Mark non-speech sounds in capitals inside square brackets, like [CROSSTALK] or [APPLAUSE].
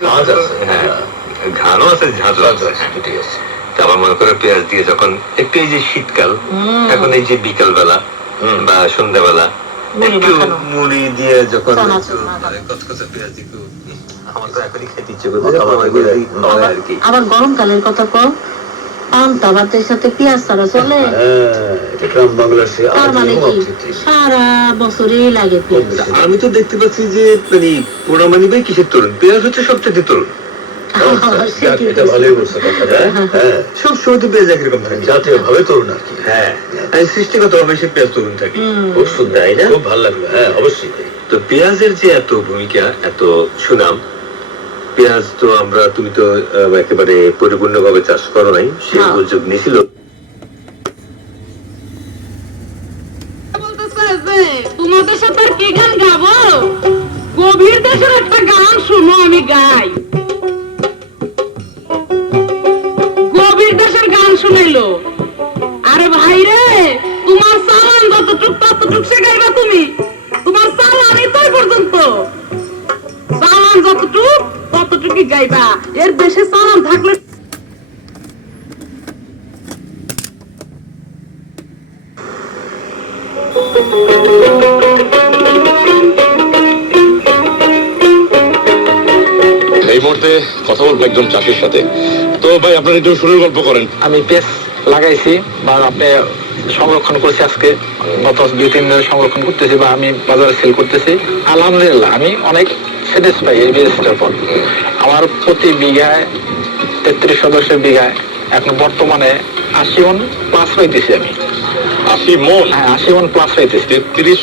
হ্যাঁ। ঘানও আছে ঝাঁঝও আছে। আছে তারপর মনে করে পেঁয়াজ দিয়ে যখন একটু এই যে শীতকাল এখন এই যে বিকাল বেলা বা সন্ধ্যাবেলা একটু মুড়ি দিয়ে যখন। মানে কচকচে পেঁয়াজ একটু আমার তো এখনই খেতে ইচ্ছে করছে আমার গরমকালের কথা কও। সাথে পেঁয়াজ ছাড়া চলে। হ্যাঁ গ্রাম বাংলার সে তার মানে কি? সারা বছরই লাগে আমি তো দেখতে পাচ্ছি যে মানে পোড়ামানি ভাই কিসের তরুণ? পেঁয়াজ হচ্ছে সবচেয়ে তরুণ। [LAUGHS] কথাটা হ্যাঁ? সব সময় তো পেঁয়াজ একরকম থাকে। জাতীয় ভাবে তরুণ আর কি। হ্যাঁ আর সৃষ্টিগত ভাবে সে পেঁয়াজ তরুণ থাকে। সুন্দর? খুব ভালো লাগল হ্যাঁ অবশ্যই। তো পেঁয়াজের যে এত ভূমিকা এত সুনাম পেঁয়াজ তো আমরা তুমি তো একেবারে পরিপূর্ণভাবে চাষ করো নাই সে হ্যাঁ। উদ্যোগ নিয়েছিল তোমাদের সাথে আর কি গান গাবো? গভীর দেশের একটা গান শুনো আমি গাই। গভীর দেশের গান শুনাইলো। আরে ভাই রে তোমার সালান যতটুক ততটুক সে গাইবা তুমি। ততটুকুই গাইবা এর বেশি সালান থাকলে এই মুহূর্তে কথা বলব একজন চাষির সাথে। তো ভাই আপনার একটু শুরুর গল্প করেন। আমি পেস লাগাইছি বা আপনি সংরক্ষণ করছি আজকে। গত দুই তিন দিন সংরক্ষণ করতেছি বা আমি বাজারে সেল করতেছি। আলহামদুলিল্লাহ আমি অনেক স্যাটিসফাই এই বিজনেসটার পর। আমার প্রতি বিঘায় তেত্রিশ সদস্যের বিঘায় এখন বর্তমানে আশি মন প্লাস পাইতেছি আমি। আশি মন হ্যাঁ আশি মন প্লাস পাইতেছি তেত্রিশ